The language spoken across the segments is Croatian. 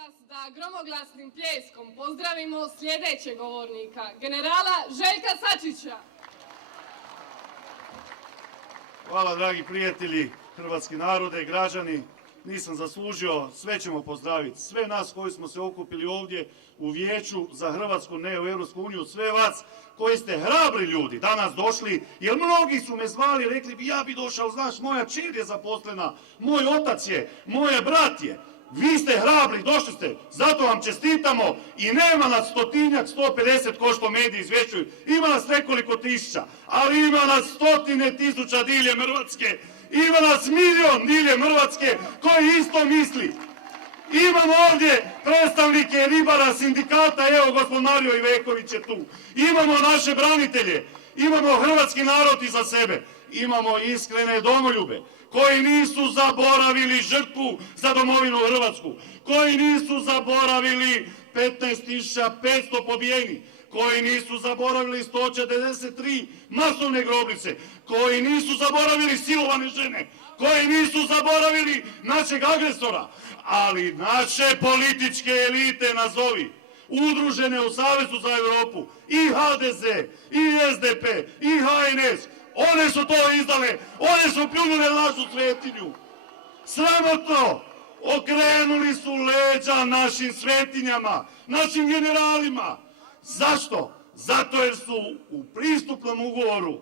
vas da gromoglasnim pljeskom pozdravimo sljedećeg govornika, generala Željka Sačića. Hvala, dragi prijatelji, hrvatski narode, građani. Nisam zaslužio, sve ćemo pozdraviti. Sve nas koji smo se okupili ovdje u Vijeću za Hrvatsku, ne u Europsku uniju, sve vas koji ste hrabri ljudi danas došli, jer mnogi su me zvali, rekli bi ja bi došao, znaš, moja čir je zaposlena, moj otac je, moj brat je. Vi ste hrabri, došli ste, zato vam čestitamo i nema nas 100-tinjak, 150 ko što mediji izvješćuju, ima nas nekoliko tisuća, ali ima nas 100.000 diljem Hrvatske, ima nas 1 milion diljem Hrvatske koji isto misli. Imamo ovdje predstavnike ribara, sindikata, evo gospodin Mario Iveković je tu, imamo naše branitelje, imamo hrvatski narod iza sebe, imamo iskrene domoljube koji nisu zaboravili žrtvu za domovinu Hrvatsku, koji nisu zaboravili 15.500 pobijenih, koji nisu zaboravili 143 masovne grobnice, koji nisu zaboravili silovane žene, koji nisu zaboravili našeg agresora, ali naše političke elite nazovi, udružene u Savezu za Europu, i HDZ, i SDP, i HNS, one su to izdale, one su pljunule našu svetinju. Sramotno, okrenuli su leđa našim svetinjama, našim generalima. Zašto? Zato jer su u pristupnom ugovoru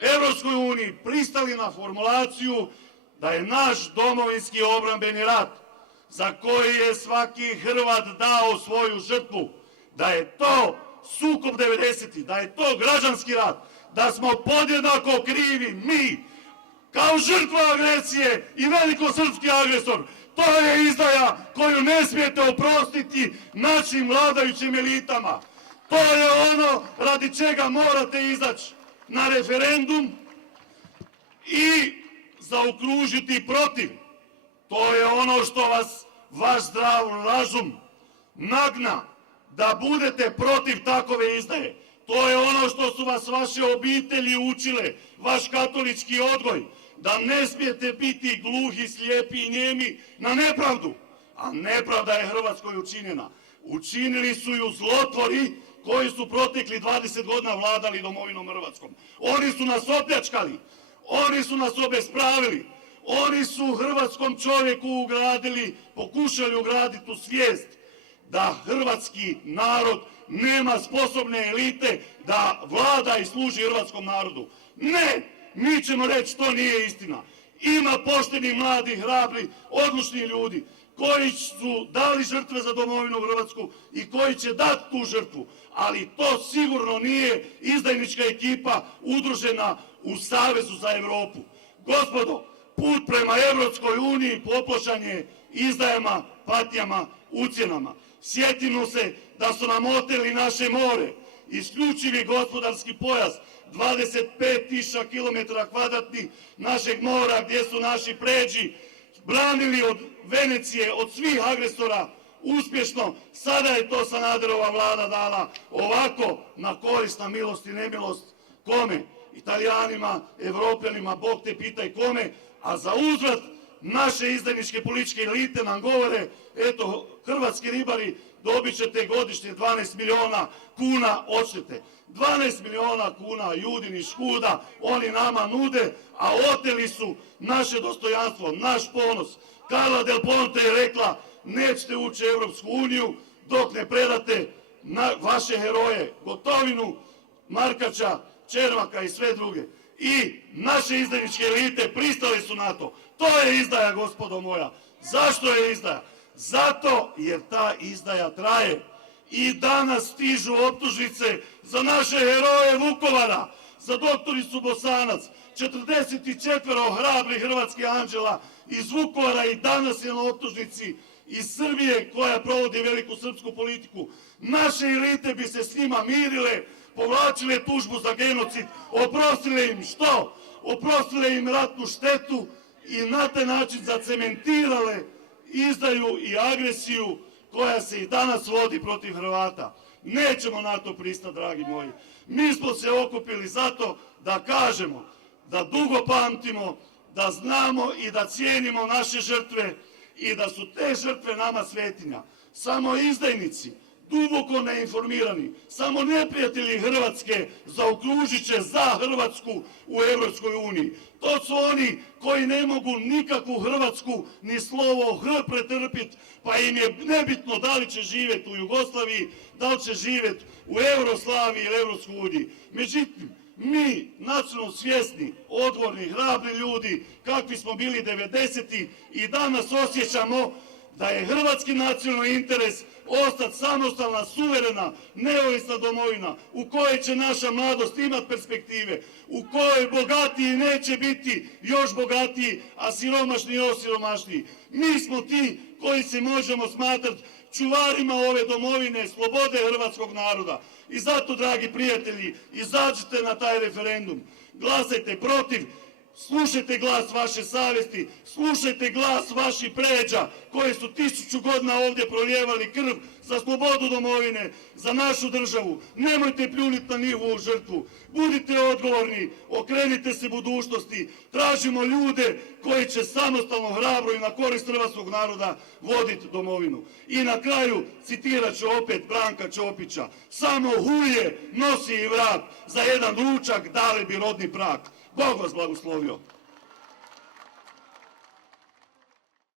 Europskoj uniji pristali na formulaciju da je naš domovinski obrambeni rat, za koji je svaki Hrvat dao svoju žrtvu, da je to sukob 90-ih, da je to građanski rat, da smo podjednako krivi mi, kao žrtva agresije i velikosrpski agresor. To je izdaja koju ne smijete oprostiti našim vladajućim elitama. To je ono radi čega morate izaći na referendum i zaokružiti protiv. To je ono što vas vaš zdrav razum nagna da budete protiv takove izdaje. To je ono što su vas vaše obitelji učile, vaš katolički odgoj, da ne smijete biti gluhi, slijepi i njemi na nepravdu. A nepravda je Hrvatskoj učinjena. Učinili su ju zlotvori koji su protekli 20 godina vladali domovinom Hrvatskom. Oni su nas opljačkali, oni su nas obespravili, oni su hrvatskom čovjeku ugradili, pokušali ugraditi u svijest da hrvatski narod nema sposobne elite da vlada i služi hrvatskom narodu. Ne, mi ćemo reći to nije istina. Ima pošteni, mladi, hrabri, odlučni ljudi koji su dali žrtve za domovinu Hrvatsku i koji će dati tu žrtvu. Ali to sigurno nije izdajnička ekipa udružena u Savezu za Europu. Gospodo, put prema Europskoj uniji popločan je izdajama, patnjama, ucjenama. Sjetimo se da su nam oteli naše more, isključivi gospodarski pojas, 25.000 km2 našeg mora gdje su naši pređi branili od Venecije, od svih agresora uspješno. Sada je to Sanaderova vlada dala ovako na korist, na milost i nemilost. Kome? Italijanima, Evropljanima, Bog te pitaj kome, a za uzvrat naše izdajničke političke elite nam govore, eto, hrvatski ribari dobit ćete godišnje 12 miliona kuna odštete. 12 miliona kuna Judini škuda oni nama nude, a oteli su naše dostojanstvo, naš ponos. Carla Del Ponte je rekla, nećete ući u Europsku uniju dok ne predate vaše heroje, Gotovinu, Markača, Čermaka i sve druge. I naše izdajničke elite pristali su na to. To je izdaja, gospodo moja. Zašto je izdaja? Zato jer ta izdaja traje. I danas stižu optužnice za naše heroje Vukovara, za doktoricu Bosanac, 44 hrabrih hrvatskih anđela iz Vukovara i danas je na optužnici iz Srbije koja provodi veliku srpsku politiku. Naše elite bi se s njima mirile, povlačile tužbu za genocid, oprostile im što? Oprostile im ratnu štetu i na taj način zacementirale izdaju i agresiju koja se i danas vodi protiv Hrvata. Nećemo na to pristati, dragi moji. Mi smo se okupili zato da kažemo, da dugo pamtimo, da znamo i da cijenimo naše žrtve, i da su te žrtve nama svetinja. Samo izdajnici, duboko neinformirani, samo neprijatelji Hrvatske zaokružit će za Hrvatsku u Europskoj uniji. To su oni koji ne mogu nikakvu Hrvatsku ni slovo H pretrpiti, pa im je nebitno da li će živjeti u Jugoslaviji, da li će živjeti u Euroslaviji ili Europskoj uniji. Međutim, mi, nacionalno svjesni, odgovorni, hrabri ljudi, kakvi smo bili 90-ih i danas osjećamo da je hrvatski nacionalni interes ostati samostalna, suverena, neovisna domovina u kojoj će naša mladost imati perspektive, u kojoj bogatiji neće biti još bogatiji, a siromašni još siromašniji. Mi smo ti koji se možemo smatrati čuvarima ove domovine, slobode hrvatskog naroda. I zato, dragi prijatelji, izađite na taj referendum, glasajte protiv, slušajte glas vaše savjesti, slušajte glas vaših pređa koji su 1000 godina ovdje prolijevali krv za slobodu domovine, za našu državu. Nemojte pljuniti na njihovu žrtvu. Budite odgovorni, okrenite se budućnosti, tražimo ljude koji će samostalno, hrabro i na korist hrvatskog naroda voditi domovinu. I na kraju citirat ću opet Branka Ćopića: samo huje nosi i vrat, za jedan ručak dali bi rodni prak. Bog vas blagoslovio.